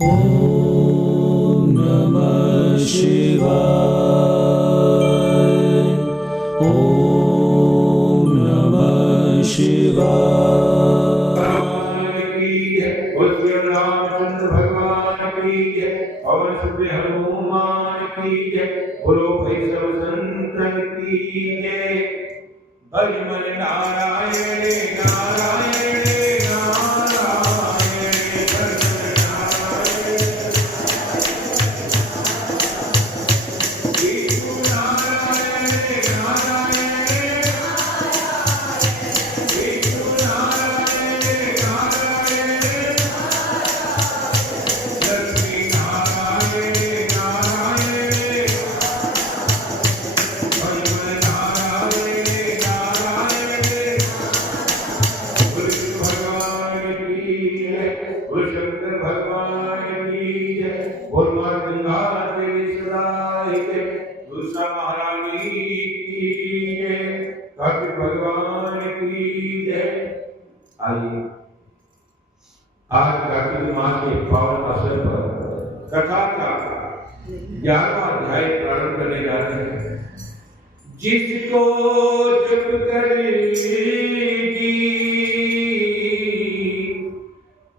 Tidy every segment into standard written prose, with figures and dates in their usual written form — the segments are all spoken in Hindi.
ॐ नमः शिवाय। ॐ नमः शिवाय। रामचंद्र भगवान की जय। पवन सुत हनुमान की जय। बोलो भाई सब संतन की जय। भजमन नारायण नारायण भगवान की जय। आइए आज कार्तिक मास के पावन अवसर पर कथा का 11वां अध्याय प्रारंभ करने जा रहे हैं। जिसको जप करेगी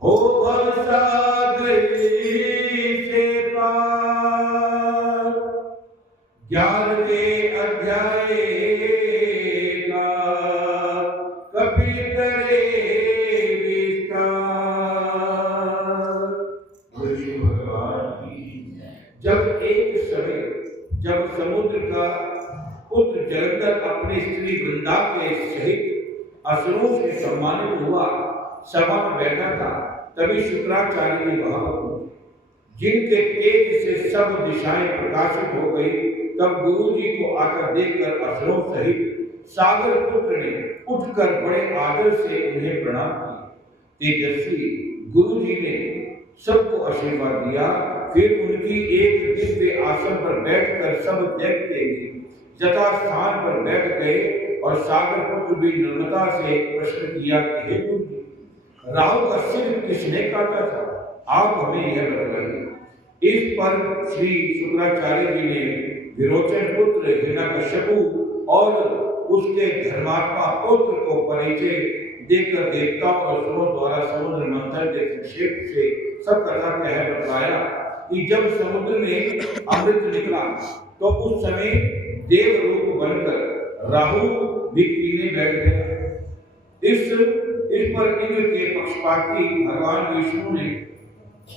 हो भव सागर से पार। 11वें अध्याय का कपिल करे विस्तार। भगवान की जब एक समय जब समुद्र का पुत्र जलंधर अपनी स्त्री वृंदा के सहित असुरों से सम्मानित हुआ सभा में बैठा था, तभी शुक्राचार्य ने वहां जिनके तेज से सब दिशाएं प्रकाशित हो गई, तब गुरु जी को आकर देखकर असुरों सहित सागर पुत्र ने उठकर बड़े आदर से उन्हें प्रणाम किया। तेजस्वी गुरु जी ने सबको आशीर्वाद दिया। फिर उनकी एक दिव्य आसन पर बैठकर सब देखते जथा स्थान पर बैठ गए और सागर पुत्र भी नम्रता से प्रश्न किया कि हे गुरु जी, राहु का सिर किसने काटा था? आप हमें यह बताइए। इस पर श्री शुक्राचार्य जी ने विरोचन पुत्र हिरण्यकश्यपु और उसके धर्मात्मा पुत्र को परिचय देकर देवताओं और असुरों द्वारा समुद्र मंथन के संक्षेप से सब कथा कह बताया कि जब समुद्र में अमृत निकला तो उस समय देव रूप बनकर राहु भी पीने बैठ गया। इस पर इंद्र के पक्षपाती भगवान विष्णु ने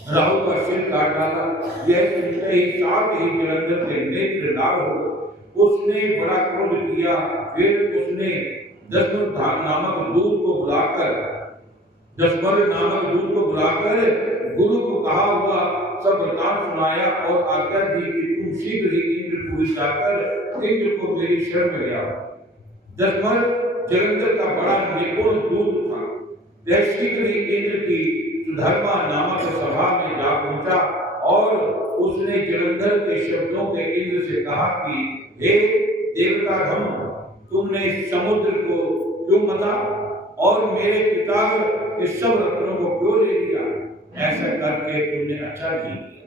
राहु का सिर काट डाला। यह सुनते ही साथ ही जलंधर के नेत्र लाल हो गए। उसने बड़ा क्रोध किया। फिर उसने दशमर नामक दूत को बुलाकर गुरु को कहा हुआ सब वृतांत सुनाया और आज्ञा दी कि तुम शीघ्र ही इंद्रपुरी जाकर इंद्र को मेरी शरण में ले आओ। दशमर जलंधर का बड़ा निपुण दूत था। वह शीघ्र ही इंद्र की सुधर्मा नामक सभा में जा पहुंचा और उसने जलंधर के शब्दों के इंद्र से कहा कि हे देवता धम, तुमने समुद्र को क्यों मता और मेरे पिता के सब रत्नों को क्यों ले लिया? ऐसा करके तुमने अच्छा नहीं किया।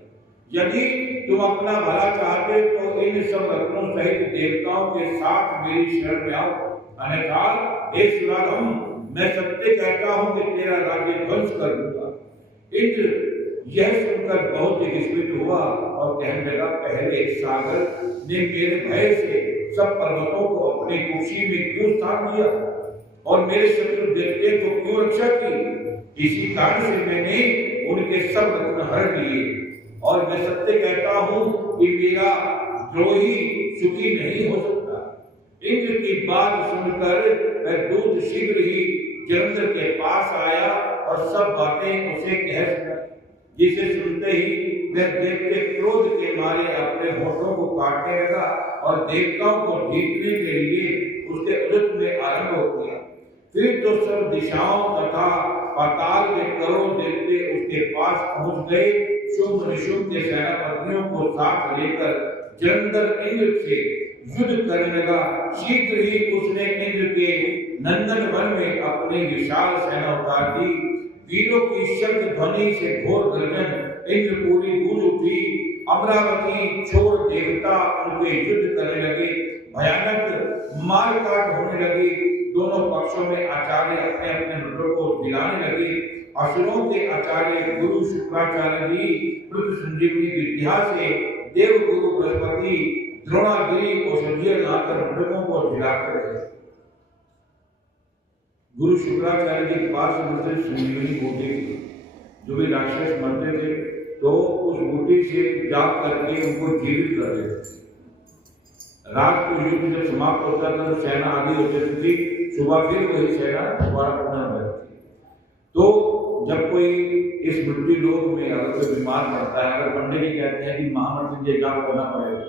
यदि तुम अपना भला चाहते तो इन सब रत्नों सहित देवताओं के साथ मेरी शरण में आओ, अन्यथा हे सुराधम, मैं सत्य कहता हूं कि तेरा राज्य ध्वंस कर दूंगा। इंद्र यह सुनकर बहुत ही विस्मित हुआ और कहने लगा, पहले सागर ने मेरे भय से सब पर्वतों को अपनी कुक्षी में क्यों स्थान दिया और मेरे शत्रु देवते को क्यों रक्षा की? इसी कारण से मैंने उनके सब रत्न हर लिए और मैं सत्य कहता हूं कि मेरा द्रोही सुखी नहीं हो सकता। इंद्र की बात सुनकर वह दूत शीघ्र ही जलंधर के पास आया और सब बातें उसे कह सुनाई, जिसे सुनते ही वह देखते क्रोध के मारे अपने होठों को काटने लगा और देवताओं को जीतने के लिए उसके उद्यत में आरंभ हो गया। फिर तो सब दिशाओं तथा पाताल के करोड़ देवते उसके पास पहुंच गए। शुंभ निशुंभ के सेनापतियों को साथ लेकर जलंधर इंद्र से युद्ध करने लगा। शीघ्र ही उसने इंद्र के नंदन वन में अपनी विशाल सेना उतार दी। वीरों की शब्द ध्वनि से घोर गर्जन इंद्रपुरी गूंज उठी। अमरावती छोड़ देवता उनके युद्ध करने लगे। भयानक मारकाट होने लगी। दोनों पक्षों में आचार्य अपने अपने मित्रों को दिलाने लगे। असुरों के आचार्य गुरु शुक्राचार्य जी मृत संजीवनी विद्या से देव गुरु बृहस्पति द्रोणागिरी औषधीय लाकर मृतकों को दिलाते रहे। गुरु शुक्राचार्य जी के पास मृत संजीवनी बूटी थी। जो भी राक्षस मरते थे तो उस बूटी से जाप करके उनको जीवित कर देते थे। रात को युद्ध जब समाप्त होता था तो सेना आदि हो जाती थी। सुबह फिर वही सेना दोबारा पुनः बनती। तो जब कोई इस मृत्यु लोक में अगर कोई बीमार पड़ता है, अगर पंडित जी कहते हैं कि महामृत्युंजय जाप करना पड़ेगा,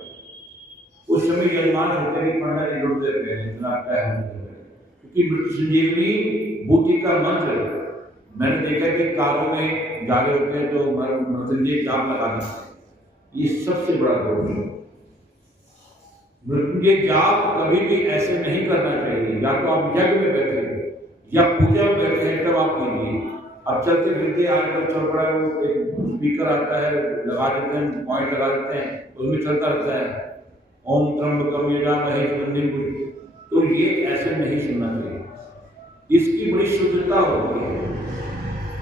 उस समय यजमान होते हैं पंडित जी लुट देते हैं इतना है, क्योंकि मृत्यु संजीवनी बूटी का मंत्र मैंने देखा कि कारों में जागे होते हैं तो मृत्युंजय जाप लगाना, ये सबसे बड़ा दोष है। मृत्युंजय जाप कभी भी ऐसे नहीं करना चाहिए। या तो आप यज्ञ में बैठे हैं या पूजा में बैठे हैं तब आप कीजिए। अब चलते फिरते आजकल चल पड़ा है, एक स्पीकर आता है, लगा देते हैं, पॉइंट लगा देते हैं, उसमें चलता रहता है ओम त्र्यंबकम यजामहे सुगंधिं। तो ये ऐसे नहीं सुनना चाहिए। इसकी बड़ी शुद्धता होती है।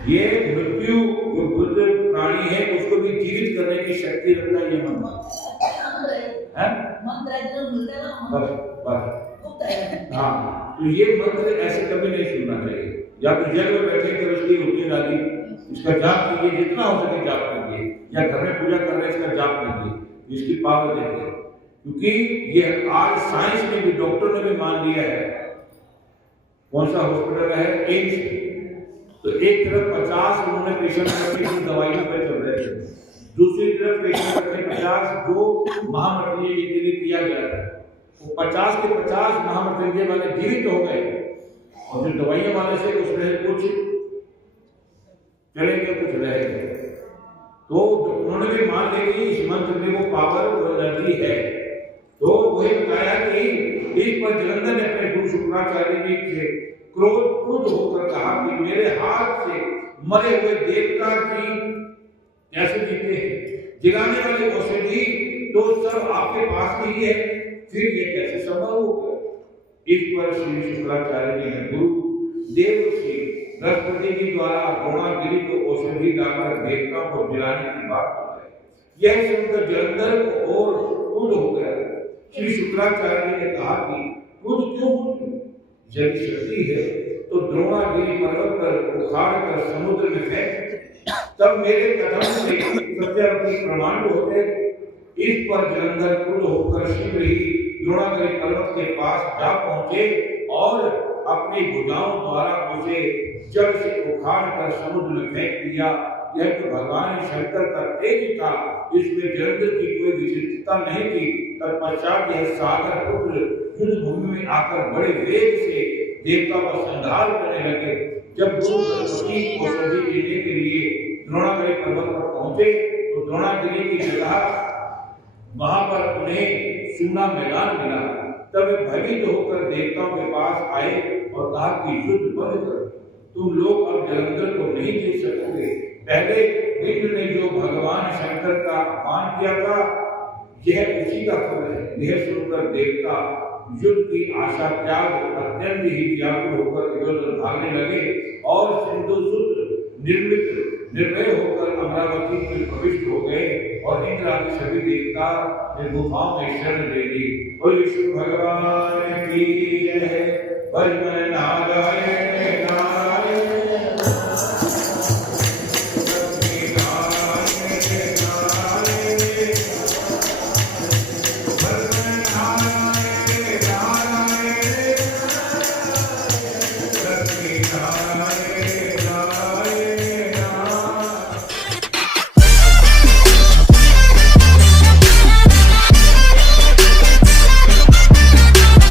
ये मृत्यु जो बुद्ध प्राणी है उसको भी जीवित करने की शक्ति रखता है ये मंत्र हाँ, तो ये मंत्र ऐसे कभी नहीं सुनना चाहिए। या तो जग में बैठे कर उसकी होती दादी इसका जाप कीजिए, जितना हो सके जाप कीजिए, या घर में पूजा कर रहे हैं इसका जाप कीजिए, इसकी पावर देखिए। क्योंकि ये आज साइंस में भी, डॉक्टर ने भी मान लिया है। कौन सा हॉस्पिटल है? एम्स। तो एक तरफ 50 उन्होंने पेशेंट की दवाइयों पर चल रहे थे, दूसरी तरफ पेशेंट रखे 50 जो महामृत्युंजय के लिए किया गया था। वो 50 के 50 महामृत्युंजय वाले जीवित हो गए, और जो दवाइयां वाले से उसमें कुछ चलेंगे कुछ रहेंगे। तो उन्होंने भी मान लिया कि इस मंत्र में वो पावर, वो एनर्जी है। तो वही बताया कि इस पर जलंधर ने अपने गुरु शुक्राचार्य जी से क्रोध होकर कहा कि मेरे हाथ से मरे हुए देवता की कैसे जीते हैं? जिलाने वाली औषधि तो सब आपके पास ही है, फिर ये कैसे संभव होगा? इस पर श्री शुक्राचार्य जी ने गुरु देव श्री बृहस्पति जी द्वारा द्रोणागिरी को औषधि लाकर देवताओं को जिलाने की बात बताई। यह सुनकर जलंधर को और क्रोध हो गया। श्री शुक्राचार्य जी ने कहा कि क्रोध क्यों होती? यदि शक्ति है तो द्रोणागिरी पर्वत पर उखाड़ कर समुद्र में फेंक, तब मेरे कदम से सत्यावती प्रमाण होते। इस पर जलंधर क्रुद्ध होकर शीघ्र ही द्रोणागिरी पर्वत के पास जा पहुंचे और अपनी भुजाओं द्वारा उसे जल से उखाड़ कर समुद्र में फेंक दिया। यह तो भगवान शंकर का तेज था, इसमें जलंधर की कोई विचित्रता नहीं थी। तत्पश्चात यह सागर पुत्र युद्ध भूमि में आकर बड़े वेग से देवताओं का संहार करने लगे। जब बृहस्पति औषधि देने के लिए द्रोणागिरी पर्वत पर पहुंचे तो द्रोणागिरी की जगह वहां पर उन्हें सूना मैदान मिला। तब वे भयभीत होकर देवताओं के पास आए और कहा कि युद्ध बंद करो, तुम लोग अब जलंधर को नहीं देख सकोगे। पहले इंद्र ने जो भगवान शंकर का अपमान किया था, यह उसी का फल है। यह सुनकर देवता युद्ध की आशा त्याग अत्यंत ही व्याकुल होकर इधर भागने लगे और सिंधुसुत निर्भय होकर अमरावती में प्रविष्ट हो गए और इंद्र आदि सभी देवता ने गुफाओं में शरण ले ली। बोल विष्णु भगवान की जय।